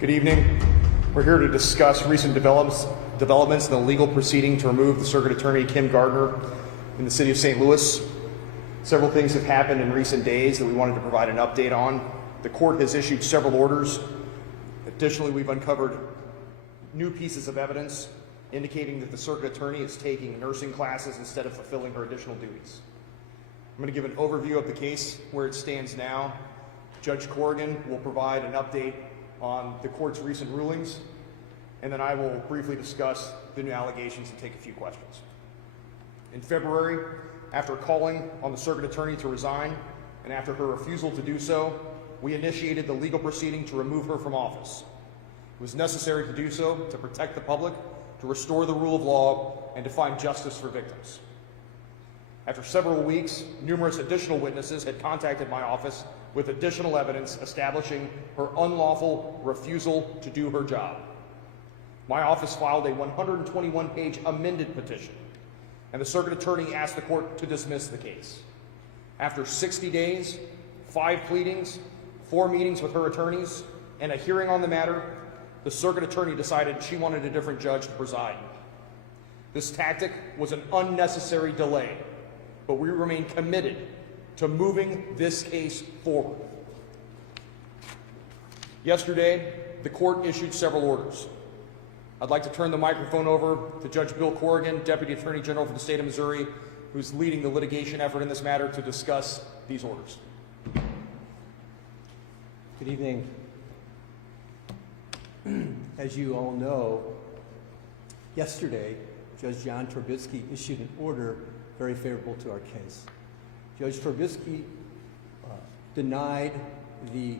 Good evening. We're here to discuss recent developments in the legal proceeding to remove the Circuit Attorney Kim Gardner in the city of St. Louis. Several things have happened in recent days that we wanted to provide an update on. The court has issued several orders. Additionally, we've uncovered new pieces of evidence indicating that the Circuit Attorney is taking nursing classes instead of fulfilling her additional duties. I'm going to give an overview of the case where it stands now. Judge Corrigan will provide an update on the court's recent rulings, and then I will briefly discuss the new allegations and take a few questions. In February, after calling on the Circuit Attorney to resign, and after her refusal to do so, we initiated the legal proceeding to remove her from office. It was necessary to do so to protect the public, to restore the rule of law, and to find justice for victims. After several weeks, numerous additional witnesses had contacted my office with additional evidence establishing her unlawful refusal to do her job. My office filed a 121-page amended petition, and the Circuit Attorney asked the court to dismiss the case. After 60 days, 5 pleadings, 4 meetings with her attorneys, and a hearing on the matter, the Circuit Attorney decided she wanted a different judge to preside. This tactic was an unnecessary delay, but we remain committed to moving this case forward. Yesterday, the court issued several orders. I'd like to turn the microphone over to Judge Bill Corrigan, Deputy Attorney General for the state of Missouri, who's leading the litigation effort in this matter, to discuss these orders. Good evening. As you all know, yesterday, Judge John Trubisky issued an order very favorable to our case. Judge Trubisky denied the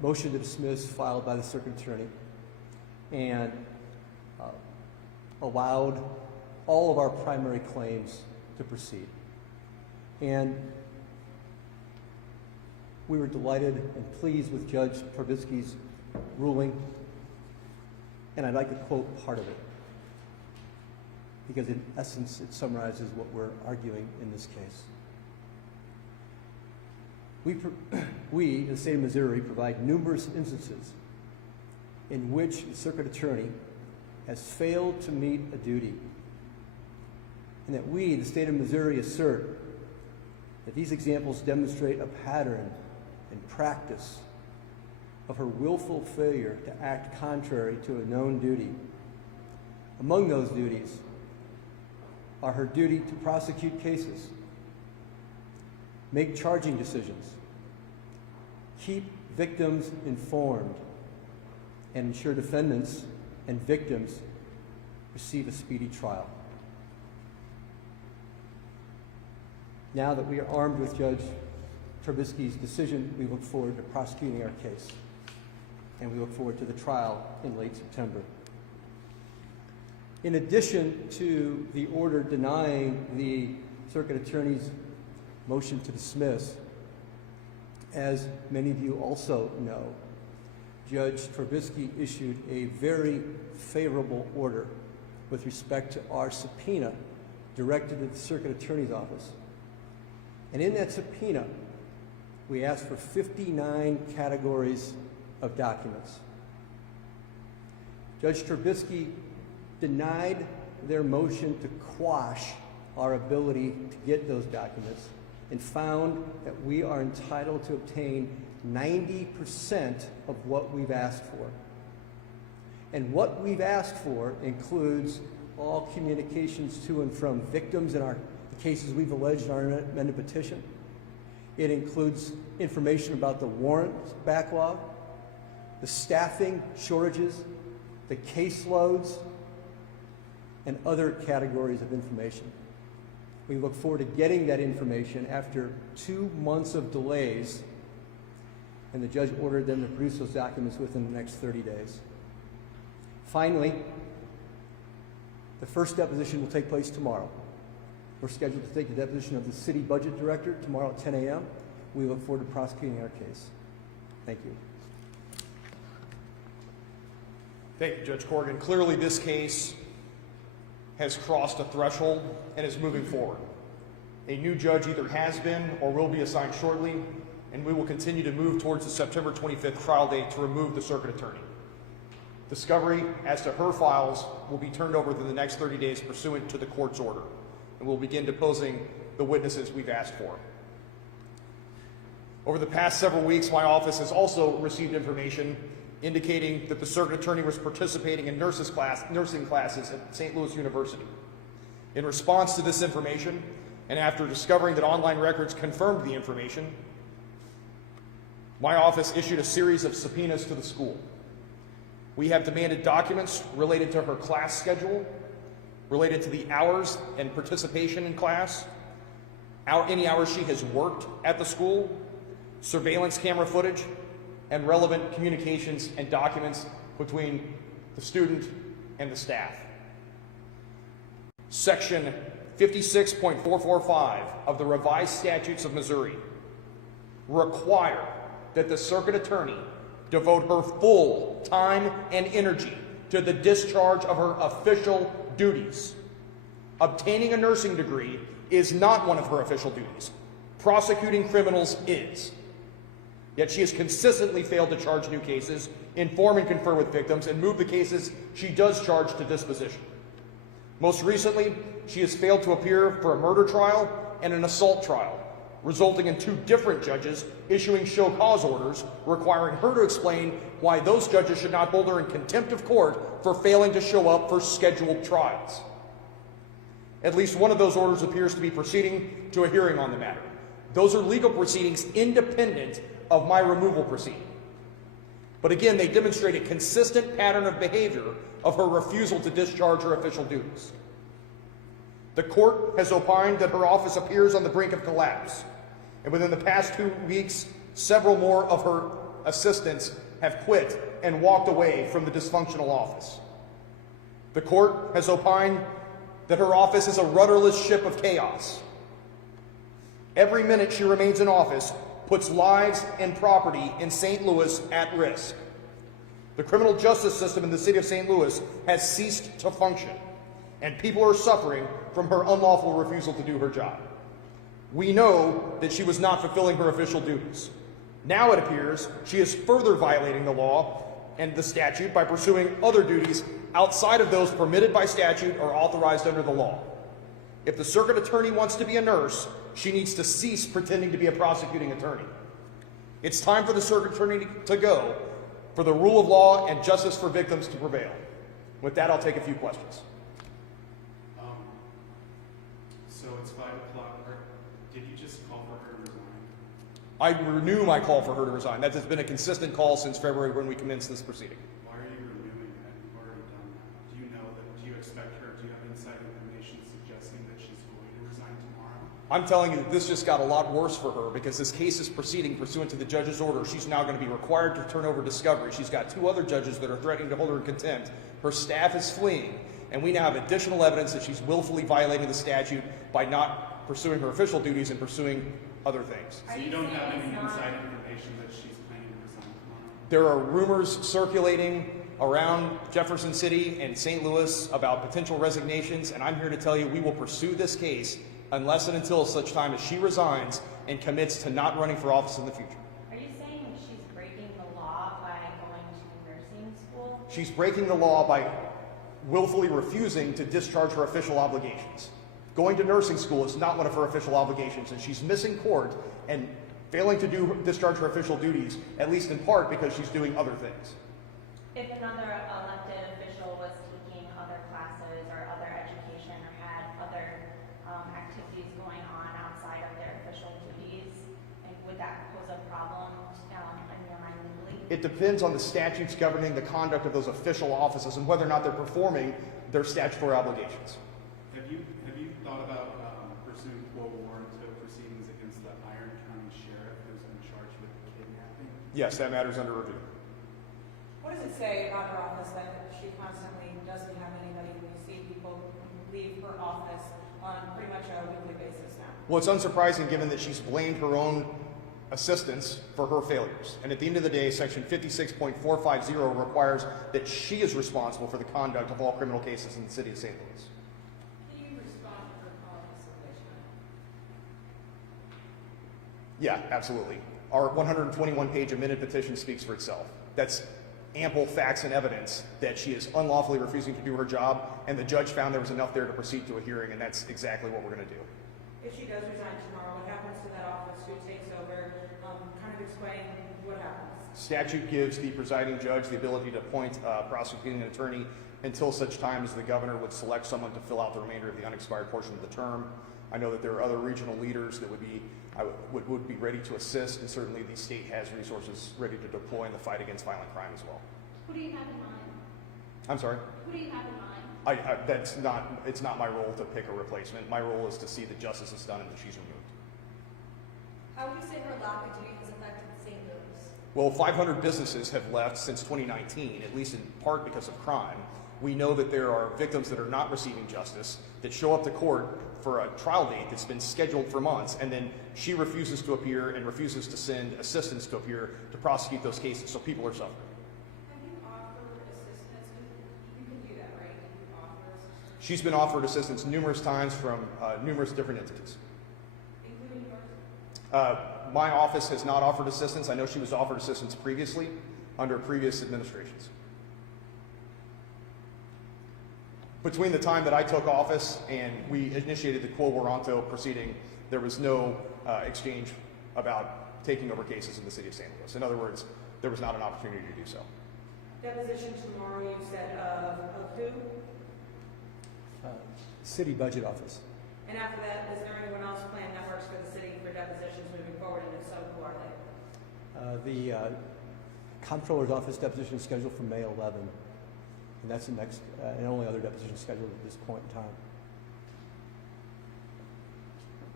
motion to dismiss filed by the Circuit Attorney and allowed all of our primary claims to proceed. And we were delighted and pleased with Judge Trubisky's ruling, and I'd like to quote part of it, because in essence it summarizes what we're arguing in this case. We, in the state of Missouri, provide numerous instances in which the Circuit Attorney has failed to meet a duty, and that we, the state of Missouri, assert that these examples demonstrate a pattern and practice of her willful failure to act contrary to a known duty. Among those duties are her duty to prosecute cases, make charging decisions, keep victims informed, and ensure defendants and victims receive a speedy trial. Now that we are armed with Judge Trubisky's decision, we look forward to prosecuting our case, and we look forward to the trial in late September. In addition to the order denying the Circuit Attorney's motion to dismiss, as many of you also know, Judge Trubisky issued a very favorable order with respect to our subpoena directed to the Circuit Attorney's office. And in that subpoena, we asked for 59 categories of documents. Judge Trubisky denied their motion to quash our ability to get those documents and found that we are entitled to obtain 90% of what we've asked for. And what we've asked for includes all communications to and from victims in the cases we've alleged in our amended petition. It includes information about the warrant backlog, the staffing shortages, the caseloads, and other categories of information. We look forward to getting that information after 2 months of delays, and the judge ordered them to produce those documents within the next 30 days. Finally, the first deposition will take place tomorrow. We're scheduled to take the deposition of the city budget director tomorrow at 10 a.m. We look forward to prosecuting our case. Thank you. Thank you, Judge Corrigan. Clearly, this case has crossed a threshold and is moving forward. A new judge either has been or will be assigned shortly, and we will continue to move towards the September 25th trial date to remove the circuit attorney. Discovery as to her files will be turned over within the next 30 days pursuant to the court's order, and we'll begin deposing the witnesses we've asked for. Over the past several weeks, my office has also received information indicating that the circuit attorney was participating in nursing classes at St. Louis University. In response to this information, and after discovering that online records confirmed the information, my office issued a series of subpoenas to the school. We have demanded documents related to her class schedule, related to the hours and participation in class, any hours she has worked at the school, surveillance camera footage, and relevant communications and documents between the student and the staff. Section 56.445 of the revised statutes of Missouri require that the circuit attorney devote her full time and energy to the discharge of her official duties. Obtaining a nursing degree is not one of her official duties. Prosecuting criminals is. Yet she has consistently failed to charge new cases, inform and confer with victims, and move the cases she does charge to disposition. Most recently, she has failed to appear for a murder trial and an assault trial, resulting in two different judges issuing show cause orders requiring her to explain why those judges should not hold her in contempt of court for failing to show up for scheduled trials. At least one of those orders appears to be proceeding to a hearing on the matter. Those are legal proceedings independent of my removal proceeding. But again, they demonstrate a consistent pattern of behavior of her refusal to discharge her official duties. The court has opined that her office appears on the brink of collapse, and within the past 2 weeks, several more of her assistants have quit and walked away from the dysfunctional office. The court has opined that her office is a rudderless ship of chaos. Every minute she remains in office puts lives and property in St. Louis at risk. The criminal justice system in the city of St. Louis has ceased to function, and people are suffering from her unlawful refusal to do her job. We know that she was not fulfilling her official duties. Now it appears she is further violating the law and the statute by pursuing other duties outside of those permitted by statute or authorized under the law. If the circuit attorney wants to be a nurse, she needs to cease pretending to be a prosecuting attorney. It's time for the circuit attorney to go, for the rule of law and justice for victims to prevail. With that, I'll take a few questions. So it's 5 o'clock. Did you just call for her to resign? I renew my call for her to resign. That has been a consistent call since February when we commenced this proceeding. Why are you renewing that? You've already done that. Do you know that? Do you expect her? Do you have inside information suggesting that she's going to resign tomorrow? I'm telling you that this just got a lot worse for her because this case is proceeding pursuant to the judge's order. She's now going to be required to turn over discovery. She's got 2 other judges that are threatening to hold her in contempt. Her staff is fleeing, and we now have additional evidence that she's willfully violating the statute by not pursuing her official duties and pursuing other things. So you don't have any inside information that she's planning to resign tomorrow? There are rumors circulating around Jefferson City and St. Louis about potential resignations, and I'm here to tell you we will pursue this case unless and until such time as she resigns and commits to not running for office in the future. Are you saying that she's breaking the law by going to nursing school? She's breaking the law by willfully refusing to discharge her official obligations. Going to nursing school is not one of her official obligations, and she's missing court and failing to discharge her official duties, at least in part because she's doing other things. If another elected official was taking other classes or other education or had other activities going on outside of their official duties, would that pose a problem in your mind legally? It depends on the statutes governing the conduct of those official offices and whether or not they're performing their statutory obligations. Have you thought about pursuing warranto proceedings against the Iron County Sheriff who's been charged with kidnapping? Yes, that matter's under review. What does it say about her office that she constantly doesn't have anybody? We see people leave her office on pretty much a weekly basis now. Well, it's unsurprising given that she's blamed her own assistants for her failures. And at the end of the day, Section 56.450 requires that she is responsible for the conduct of all criminal cases in the city of St. Louis. Can you respond to her call to salvation? Yeah, absolutely. Our 121-page amended petition speaks for itself. That's ample facts and evidence that she is unlawfully refusing to do her job, and the judge found there was enough there to proceed to a hearing, and that's exactly what we're going to do. If she does resign tomorrow, what happens to that office? Who takes over? Kind of explain what happens. Statute gives the presiding judge the ability to appoint a prosecuting attorney until such time as the governor would select someone to fill out the remainder of the unexpired portion of the term. I know that there are other regional leaders that would be ready to assist, and certainly the state has resources ready to deploy in the fight against violent crime as well. Who do you have in mind? I'm sorry? Who do you have in mind? It's not my role to pick a replacement. My role is to see that justice is done and that she's removed. How would you say her lack of duty has affected St. Louis? Well, 500 businesses have left since 2019, at least in part because of crime. We know that there are victims that are not receiving justice, that show up to court for a trial date that's been scheduled for months, and then she refuses to appear and refuses to send assistants to appear to prosecute those cases, so people are suffering. Have you offered assistance? You can do that, right? You can offer assistance, She's been offered assistance numerous times from numerous different entities. including yours? My office has not offered assistance. I know she was offered assistance previously under previous administrations. Between the time that I took office and we initiated the quo warranto proceeding, there was no exchange about taking over cases in the city of St. Louis. In other words, there was not an opportunity to do so. Deposition tomorrow, you said, of who? City Budget Office. And after that, is there anyone else planned that works for the city for depositions moving forward? And if so, who are they? The Comptroller's Office deposition is scheduled for May 11, and that's the next and only other deposition scheduled at this point in time.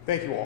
Thank you all.